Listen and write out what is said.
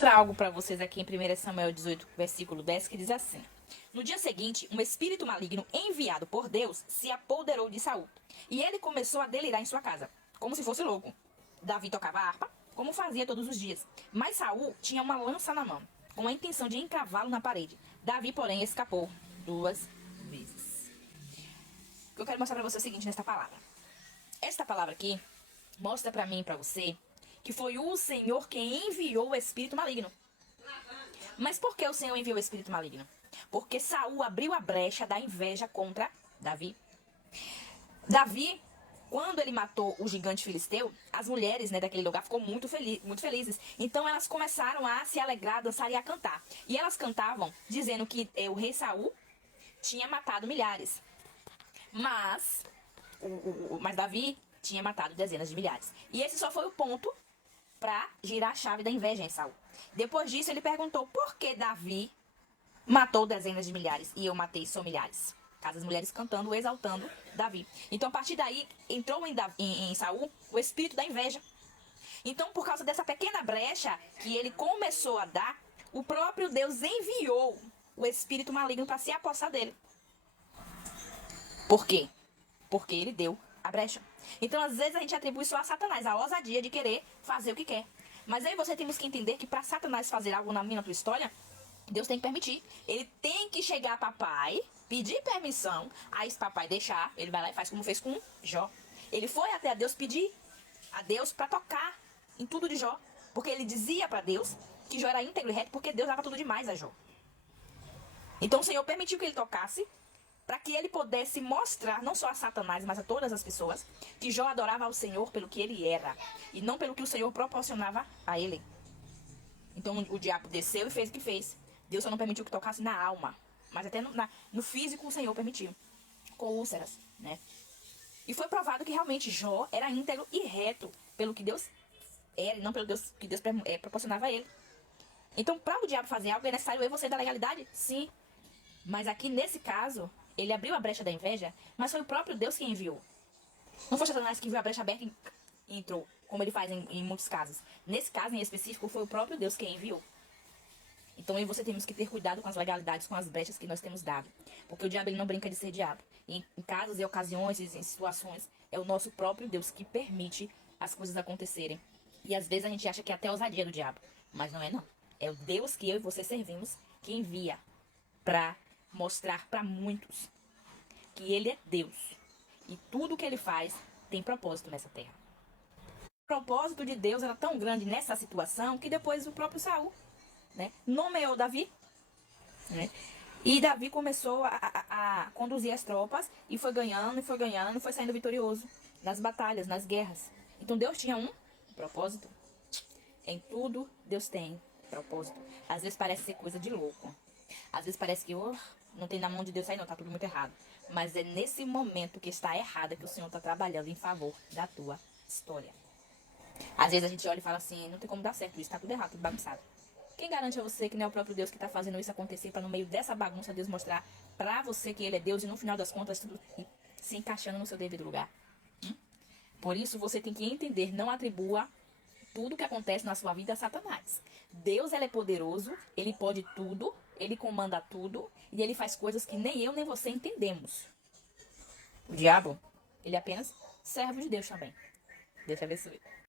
Mostrar algo para vocês aqui em 1 Samuel 18, versículo 10, que diz assim: No dia seguinte, um espírito maligno enviado por Deus se apoderou de Saul, e ele começou a delirar em sua casa, como se fosse louco. Davi tocava harpa, como fazia todos os dias, mas Saul tinha uma lança na mão, com a intenção de encravá-lo na parede. Davi, porém, escapou 2 vezes. O que eu quero mostrar para você é o seguinte nesta palavra. Esta palavra aqui mostra para mim e para você que foi o Senhor quem enviou o espírito maligno. Mas por que o Senhor enviou o espírito maligno? Porque Saul abriu a brecha da inveja contra Davi. Davi, quando ele matou o gigante filisteu, as mulheres, daquele lugar ficou muito felizes. Então elas começaram a se alegrar, dançar e a cantar. E elas cantavam dizendo que o rei Saul tinha matado milhares. Mas Davi tinha matado dezenas de milhares. E esse só foi o ponto para girar a chave da inveja em Saul. Depois disso, ele perguntou por que Davi matou dezenas de milhares e eu matei só milhares. As mulheres cantando, exaltando Davi. Então, a partir daí, entrou em Saul o espírito da inveja. Então, por causa dessa pequena brecha que ele começou a dar, o próprio Deus enviou o espírito maligno para se apossar dele. Por quê? Porque ele deu a brecha. Então, às vezes, a gente atribui só a Satanás a ousadia de querer fazer o que quer. Mas aí você temos que entender que para Satanás fazer algo na minha, na tua história, Deus tem que permitir. Ele tem que chegar a papai, pedir permissão, aí se papai deixar, ele vai lá e faz como fez com Jó. Ele foi até a Deus pedir a Deus para tocar em tudo de Jó. Porque ele dizia para Deus que Jó era íntegro e reto, porque Deus dava tudo demais a Jó. Então o Senhor permitiu que ele tocasse, para que ele pudesse mostrar, não só a Satanás, mas a todas as pessoas, que Jó adorava ao Senhor pelo que ele era, e não pelo que o Senhor proporcionava a ele. Então o diabo desceu e fez o que fez. Deus só não permitiu que tocasse na alma, mas até no físico o Senhor permitiu, com úlceras, E foi provado que realmente Jó era íntegro e reto pelo que Deus era, e não pelo que Deus proporcionava a ele. Então, para o diabo fazer algo, é necessário eu e você da legalidade? Sim. Mas aqui, nesse caso, ele abriu a brecha da inveja, mas foi o próprio Deus que enviou. Não foi Satanás que viu a brecha aberta e entrou, como ele faz em muitos casos. Nesse caso em específico, foi o próprio Deus que enviou. Então eu e você temos que ter cuidado com as legalidades, com as brechas que nós temos dado. Porque o diabo ele não brinca de ser diabo. E em casos e ocasiões, em situações, é o nosso próprio Deus que permite as coisas acontecerem. E às vezes a gente acha que é até ousadia do diabo. Mas não é não. É o Deus que eu e você servimos que envia para mostrar para muitos que ele é Deus. E tudo que ele faz tem propósito nessa terra. O propósito de Deus era tão grande nessa situação que depois o próprio Saul nomeou Davi. E Davi começou a conduzir as tropas e foi ganhando, e foi saindo vitorioso nas batalhas, nas guerras. Então Deus tinha um propósito. Em tudo Deus tem propósito. Às vezes parece ser coisa de louco. Às vezes parece que não tem na mão de Deus aí não, tá tudo muito errado. Mas é nesse momento que está errado que o Senhor está trabalhando em favor da tua história. Às vezes a gente olha e fala assim, não tem como dar certo isso, tá tudo errado, tudo bagunçado. Quem garante a você que não é o próprio Deus que está fazendo isso acontecer para no meio dessa bagunça Deus mostrar para você que ele é Deus e no final das contas tudo se encaixando no seu devido lugar? Por isso você tem que entender, não atribua tudo que acontece na sua vida a Satanás. Deus ele é poderoso, ele pode tudo, ele comanda tudo e ele faz coisas que nem eu nem você entendemos. O diabo, ele é apenas servo de Deus também. Deus te abençoe.